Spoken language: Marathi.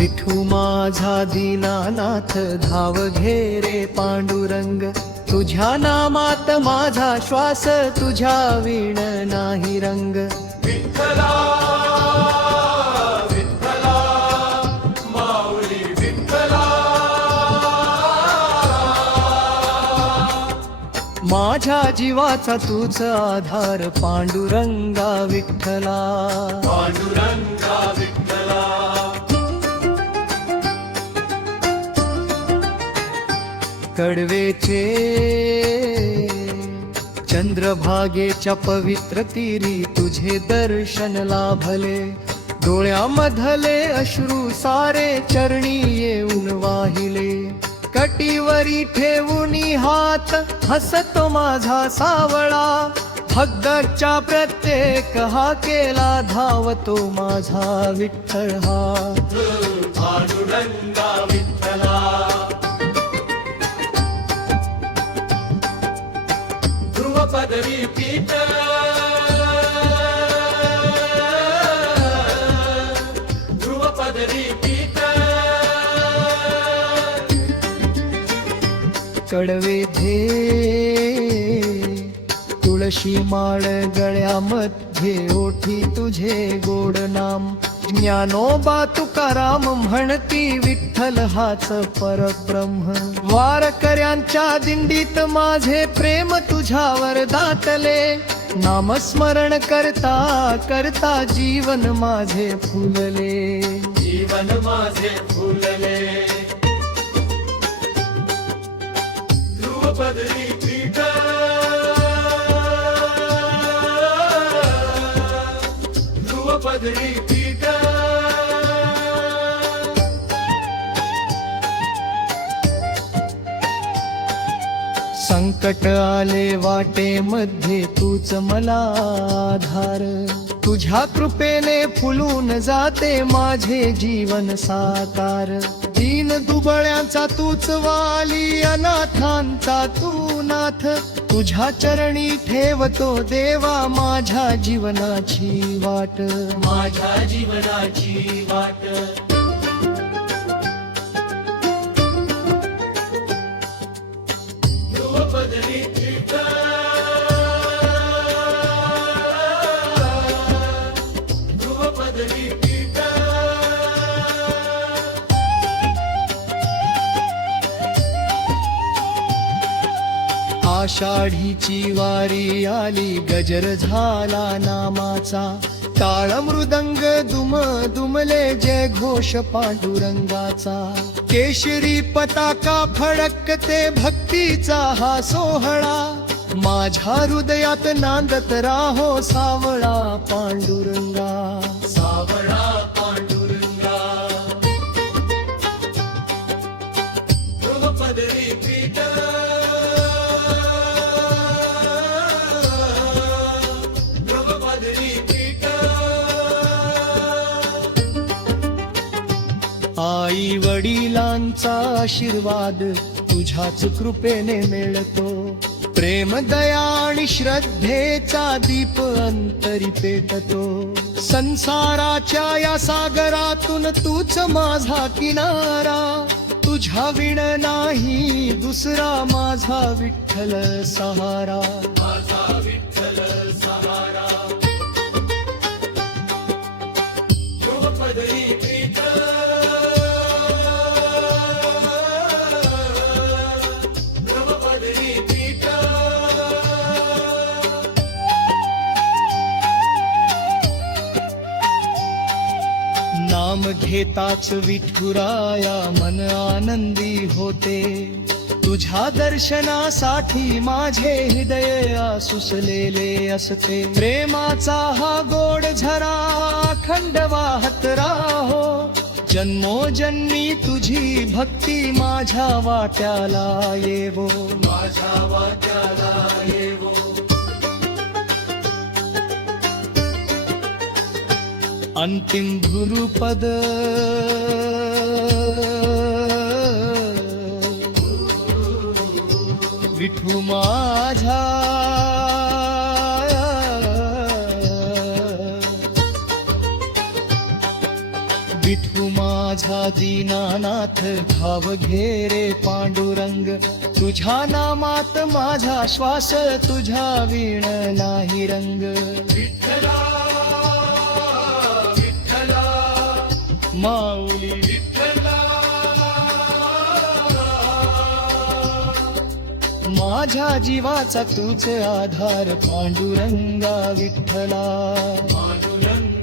विठू माझा दीनानाथ धाव घे रे पांडुरंग, तुझ्या नामात माझा श्वास, तुझ्या वीण नाही रंग. विठ्ठला विठ्ठला माऊली विठ्ठला, माझ्या जीवाचा तूच आधार पांडुरंगा विठ्ठला. पांडुरंगा विठ्ठला. कडवेचे चंद्रभागेच्या पवित्र तीरी तुझे दर्शन लाभले, डोळ्यामधले अश्रू सारे चरणी येऊन वाहिले. कटीवरी ठेवूनी हात हसतो माझा सावळा, भक्ताच्या प्रत्येक हाकेला धावतो माझा विठ्ठल हा. पांडुरंगा विठ्ठला. ध्रुव पदवी पीठ, ध्रुव पदवी पीठ. कडवेधे तुळशी माळ गळ्यामध्ये, ओठी तुझे गोड नाम. ज्ञानोबा तुकाराम म्हणती विठ्ठल हाच परब्रह्म. वारकऱ्यांच्या दिंडीत माझे प्रेम तुझ्यावर दाटले, नामस्मरण करता करता जीवन माझे फुलले. जीवन माझे फुलले. ध्रुव पदवी पीठ, ध्रुव पदवी पीठ. संकट आले वाटेमध्ये तूच मला आधार, तुझ्या कृपेने फुलून जाते माझे जीवन साकार. दीन दुबळ्यांचा तूच वाली, अनाथांचा तू नाथ, तुझ्या चरणी ठेवतो देवा माझ्या जीवनाची वाट. माझ्या जीवनाची वाट. ध्रुव पदवी पीठ, ध्रुव पदवी पीठ. आषाढीची वारी आली, गजर झाला नामाचा, टाळ मृदंग दुम दुमले जय घोष पांडुरंगाचा. केशरी पताका फडकते भक्तीचा हा सोहळा, माझ्या हृदयात नांदत राहो सावळा पांडुरंगा. सावळा पांडुरंगा. ध्रुव पदवी पीठ, ध्रुव पदवी पीठ. आई वडिलांचा आशीर्वाद तुझ्याच कृपेने मिळतो, प्रेम दया आणि श्रद्धेचा दीप अंतरी पेटतो. संसाराच्या या सागरातून तूच माझा किनारा, तुझ्या विण नाही दुसरा माझा विठ्ठल सहारा. माझा विठ्ठल सहारा. ध्रुव पदवी पीठ, ध्रुव पदवी पीठ. नाम घेताच विठुराया मन आनंदी होते, तुझ्या दर्शनासाठी माझे हृदय आसुसलेले असते. प्रेमाचा हा गोड झरा अखंड वाहत राहो, जन्मोजन्मी तुझी भक्ती माझ्या वाट्याला येवो. माझ्या वाट्याला येवो. अंतिम गुरुपद विठू माझा विठू माझा दीनानाथ धाव घे रे पांडुरंग तुझ्या नामात माझा श्वास तुझ्या वीण नाही रंग विठ्ठला विठ्ठला माऊली विठ्ठला माझ्या जीवाचा तूच आधार पांडुरंगा विठ्ठला पांडुरंग